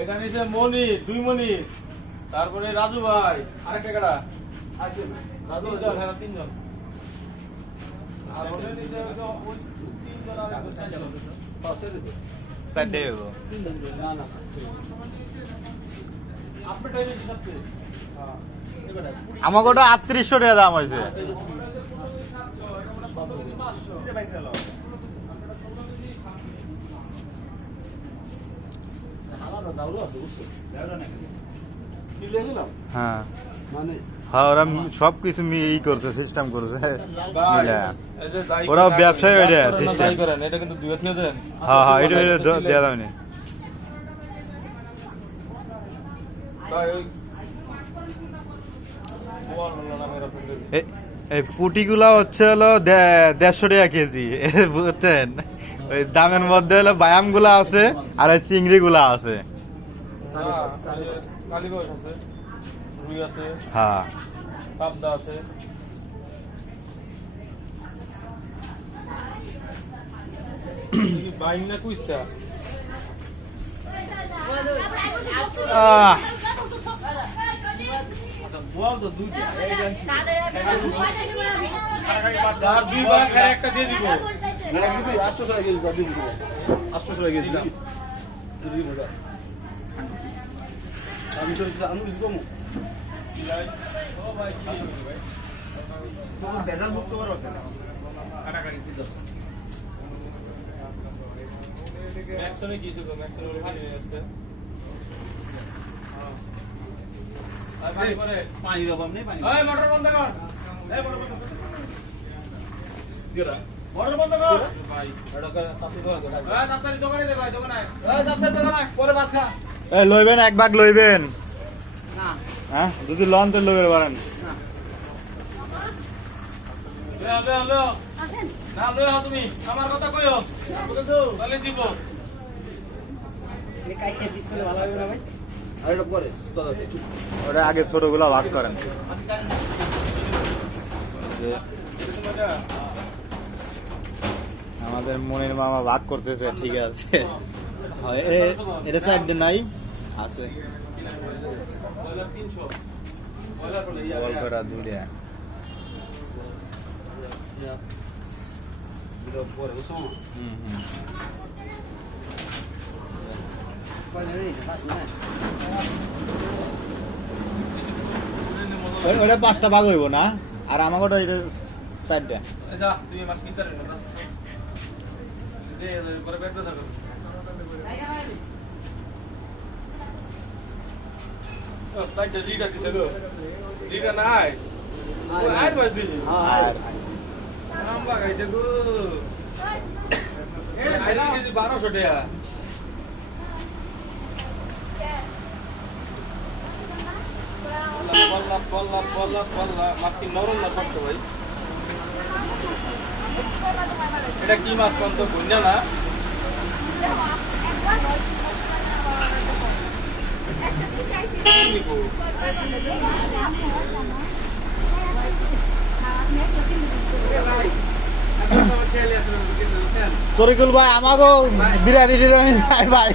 এটা নিচে মনি দুই মনি তারপরে রাজু ভাই আরেকটা কেডা রাজু তিনজন হ্যাঁ তিনজন। আর নিচে ওই আমাকে ওটা আটত্রিশশো টাকা দাম হয়েছে হ্যাঁ। মানে হ্যাঁ ওরা সব কিছু ই করছে সিস্টেম করছে। ব্যবসায়ী ওইটা, করেন না, এটা কিন্তু হ্যাঁ হ্যাঁ এটা এটা এই পুটিগুলা হচ্ছে হলো দে- দেড়শো টাকা কেজি বুঝছেন? ওই দামের মধ্যে হলো ব্যায়ামগুলা আছে আর ওই চিংড়ি গুলা আছে। হ্যাঁ। পাবদা আছে না কুইসা একটা দিয়ে দিব। দিবি আমি তো আমি কমো বেজাল মুক্ত করা আছে না? ম্যাক্সনে কি ছিল ম্যাক্সনে বলে পানি নিয়ে আসতে। আর পানি পরে। পানির অভাব নেই পানি এই মোটর বন্ধ কর। এই বড় বড় গেরা মোটর বন্ধ কর। ভাই লইবেন এক ভাগ লইবেন। হ্যাঁ যদি লন তো লইবেন পারেন তুমি। আমার কথা কইও। তাহলে দিব। আর এটা পরে দাদা চুপ ওটা আগে ছোটগুলা ভাগ করেন। যে আমাদের মনের মামা ভাগ করতেছে ঠিক আছে। হয়, এ- এটা সাইড নাই। আছে। হুম হুম ওটা পাঁচটা ভাগ হইব না? আর আমাকে ওটা এটা চারটা যা তুমি মাছ কিনতে পারবে না দে পরে বেড়তে থাকো ও সাইডে লিডা দিছে গো লিডা নাই? আর বাজ দিলি আর নাম লাগাইছে গো। আইডি কেজি 1200 টাকা। পল্লা পল্লা পল্লা পল্লা মাছ কি নরম না শক্ত ভাই? এটা কি মাছ কোন তো বুঝনা না? তরিকুল ভাই আমাকেও বিরিয়ানি টিরিয়ানি ভাই